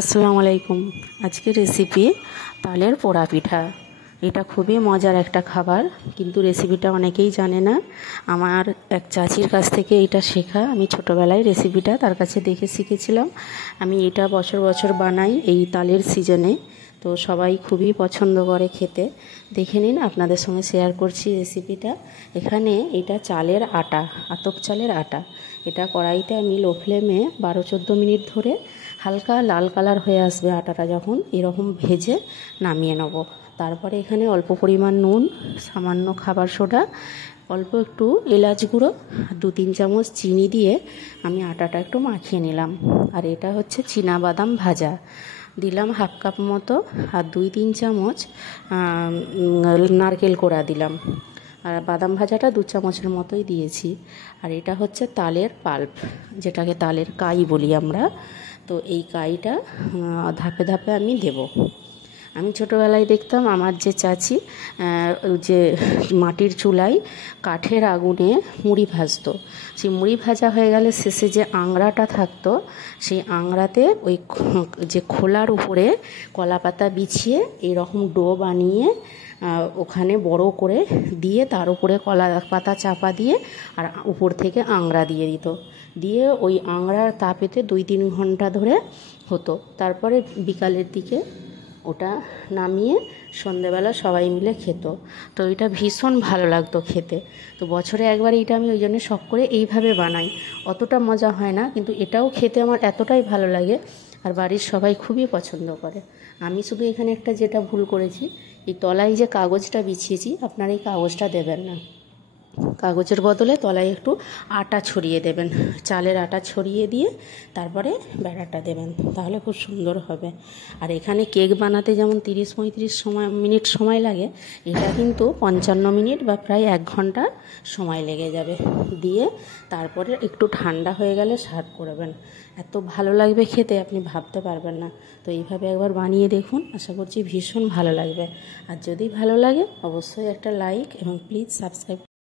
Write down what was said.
আসসালামু আলাইকুম। আজকের রেসিপি তালের পোড়া পিঠা। এটা খুবই মজার একটা খাবার, কিন্তু রেসিপিটা অনেকেই জানে না। আমার এক চাচির কাছ থেকে এটা শেখা। আমি ছোটোবেলায় রেসিপিটা তার কাছে দেখে শিখেছিলাম। আমি এটা বছর বছর বানাই এই তালের সিজনে, তো সবাই খুবই পছন্দ করে খেতে। দেখে নিন, আপনাদের সঙ্গে শেয়ার করছি রেসিপিটা। এখানে এটা চালের আটা, আতপ চালের আটা। এটা কড়াইতে আমি লো ফ্লেমে 12-14 মিনিট ধরে হালকা লাল কালার হয়ে আসবে আটাটা, যখন এরকম ভেজে নামিয়ে নেব। তারপরে এখানে অল্প পরিমাণ নুন, সামান্য খাবার সোডা, অল্প একটু এলাচ গুঁড়ো, 2-3 চামচ চিনি দিয়ে আমি আটাটা একটু মাখিয়ে নিলাম। আর এটা হচ্ছে চীনাবাদাম ভাজা, দিলাম হাফ কাপ মতো, আর 2-3 চামচ নারকেল কোড়া দিলাম। আর বাদাম ভাজাটা 2 চামচের মতোই দিয়েছি। আর এটা হচ্ছে তালের পাল্প, যেটাকে তালের কাই বলি আমরা। তো এই কাইটা ধাপে ধাপে আমি দেব। আমি ছোটোবেলায় দেখতাম আমার যে চাচি যে মাটির চুলায় কাঠের আগুনে মুড়ি ভাজতো। সেই মুড়ি ভাজা হয়ে গেলে শেষে যে আংড়াটা থাকতো, সেই আংড়াতে ওই যে খোলার উপরে কলা পাতা বিছিয়ে এরকম ডো বানিয়ে ওখানে বড় করে দিয়ে তার উপরে কলা পাতা চাপা দিয়ে আর উপর থেকে আংড়া দিয়ে দিত। দিয়ে ওই আংড়ার তাপেতে 2-3 ঘন্টা ধরে হতো। তারপরে বিকালের দিকে ওটা নামিয়ে সন্ধেবেলা সবাই মিলে খেত। তো এটা ভীষণ ভালো লাগতো খেতে। তো বছরে একবার এটা আমি ওই জন্য শখ করে এইভাবে বানাই। অতটা মজা হয় না, কিন্তু এটাও খেতে আমার এতটাই ভালো লাগে, আর বাড়ির সবাই খুবই পছন্দ করে। আমি শুধু এখানে একটা যেটা ভুল করেছি, এই তলায় যে কাগজটা বিছিয়েছি, আপনারা এই কাগজটা দেবেন না। কাগজের বদলে তলায় একটু আটা ছড়িয়ে দেবেন, চালের আটা ছড়িয়ে দিয়ে তারপরে বেড়াটা দেবেন, তাহলে খুব সুন্দর হবে। আর এখানে কেক বানাতে যেমন 30-35 মিনিট সময় লাগে, এটা কিন্তু 55 মিনিট বা প্রায় 1 ঘন্টা সময় লেগে যাবে। দিয়ে তারপরে একটু ঠান্ডা হয়ে গেলে সার্ভ করবেন। এত ভালো লাগবে খেতে, আপনি ভাবতে পারবেন না। তো এইভাবে একবার বানিয়ে দেখুন, আশা করছি ভীষণ ভালো লাগবে। আর যদি ভালো লাগে অবশ্যই একটা লাইক এবং প্লিজ সাবস্ক্রাইব